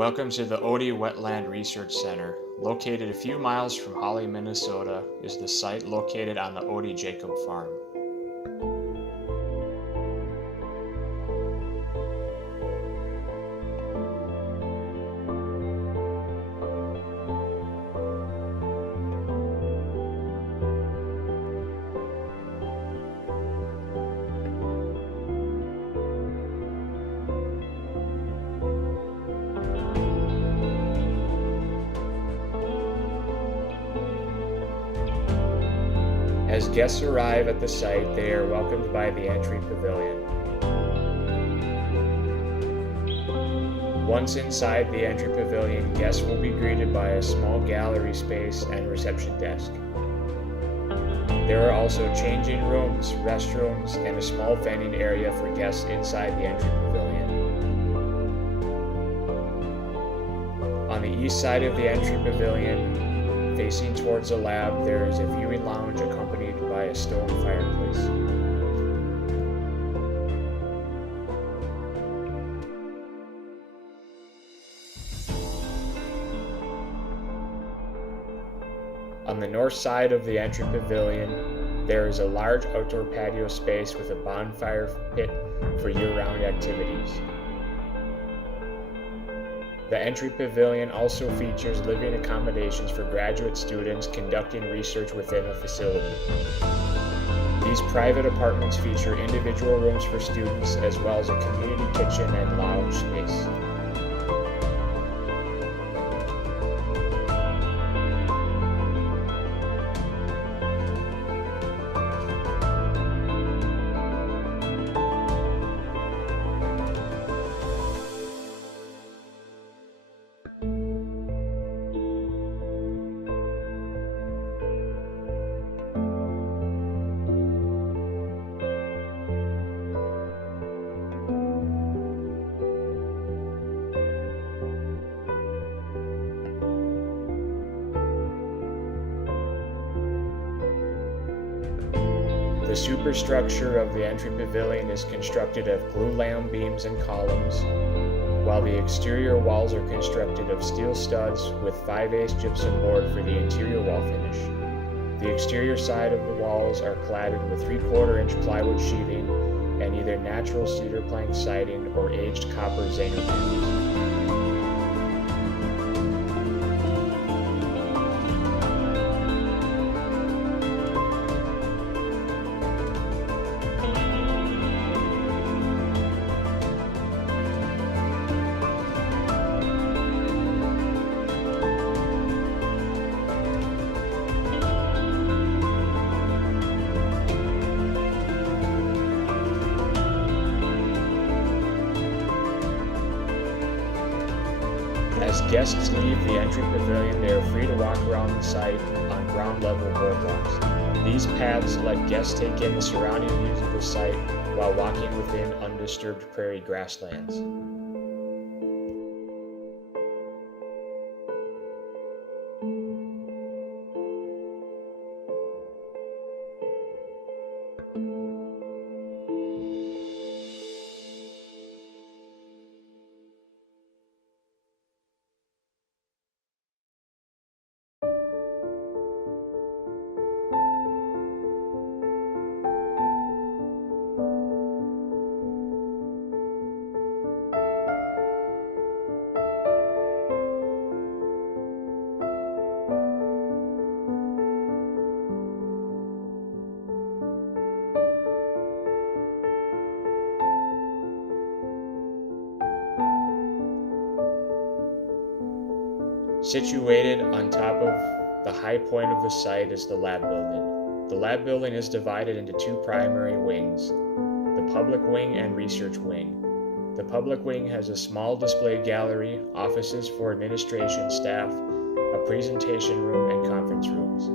Welcome to the Otte Wetland Research Center. Located a few miles from Holly, Minnesota, is the site located on the Otte Jacob Farm. As guests arrive at the site, they are welcomed by the entry pavilion. Once inside the entry pavilion, guests will be greeted by a small gallery space and reception desk. There are also changing rooms, restrooms, and a small vending area for guests inside the entry pavilion. On the east side of the entry pavilion, facing towards the lab, there is a viewing lounge accompanied by a stone fireplace. On the north side of the entry pavilion, there is a large outdoor patio space with a bonfire pit for year-round activities. The entry pavilion also features living accommodations for graduate students conducting research within the facility. These private apartments feature individual rooms for students as well as a community kitchen and lounge space. The superstructure of the entry pavilion is constructed of glulam beams and columns, while the exterior walls are constructed of steel studs with 5/8 gypsum board for the interior wall finish. The exterior side of the walls are cladded with 3/4 inch plywood sheathing and either natural cedar plank siding or aged copper Zaner panels. As guests leave the entry pavilion, they are free to walk around the site on ground level boardwalks. These paths let guests take in the surrounding views of the site while walking within undisturbed prairie grasslands. Situated on top of the high point of the site is the lab building. The lab building is divided into two primary wings, the public wing and research wing. The public wing has a small display gallery, offices for administration staff, a presentation room, and conference rooms.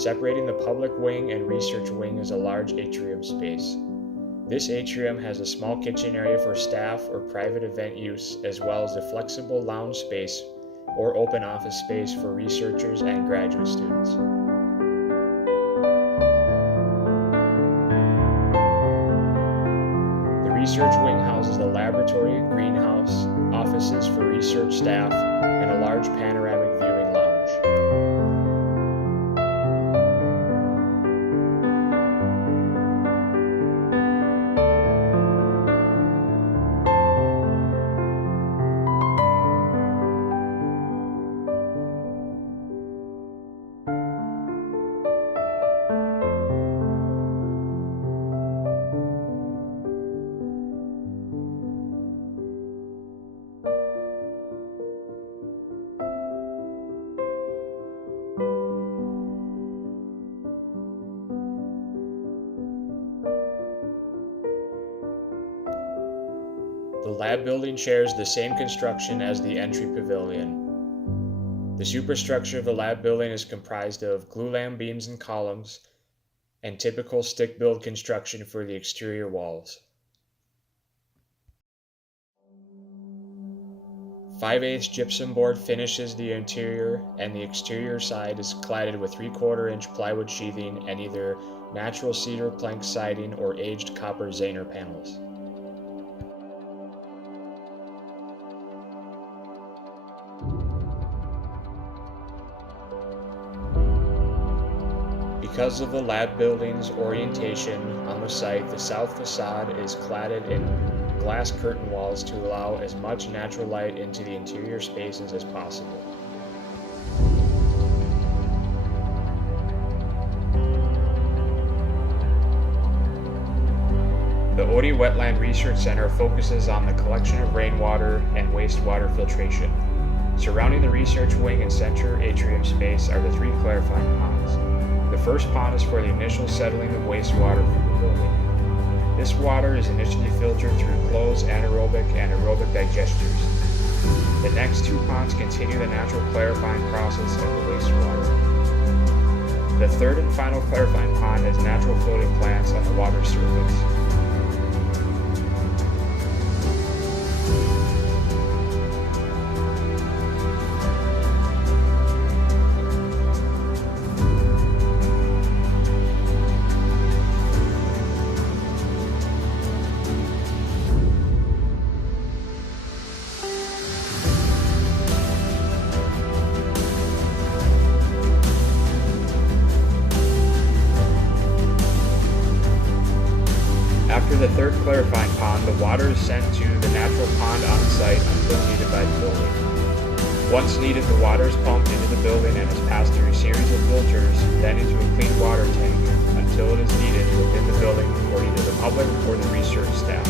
Separating the public wing and research wing is a large atrium space. This atrium has a small kitchen area for staff or private event use, as well as a flexible lounge space or open office space for researchers and graduate students. The research wing houses a laboratory, greenhouse, offices for research staff, and a large panoramic viewing lounge. The lab building shares the same construction as the entry pavilion. The superstructure of the lab building is comprised of glulam beams and columns, and typical stick-build construction for the exterior walls. 5/8 gypsum board finishes the interior, and the exterior side is cladded with 3/4-inch plywood sheathing and either natural cedar plank siding or aged copper Zaner panels. Because of the lab building's orientation on the site, the south facade is cladded in glass curtain walls to allow as much natural light into the interior spaces as possible. The Otte Wetland Research Center focuses on the collection of rainwater and wastewater filtration. Surrounding the research wing and center atrium space are the 3 clarifying ponds. The first pond is for the initial settling of wastewater from the building. This water is initially filtered through closed anaerobic and aerobic digesters. The next 2 ponds continue the natural clarifying process of the wastewater. The third and final clarifying pond has natural floating plants on the water surface. After the third clarifying pond, the water is sent to the natural pond on site until needed by the building. Once needed, the water is pumped into the building and is passed through a series of filters, then into a clean water tank until it is needed within the building for either the public or the research staff.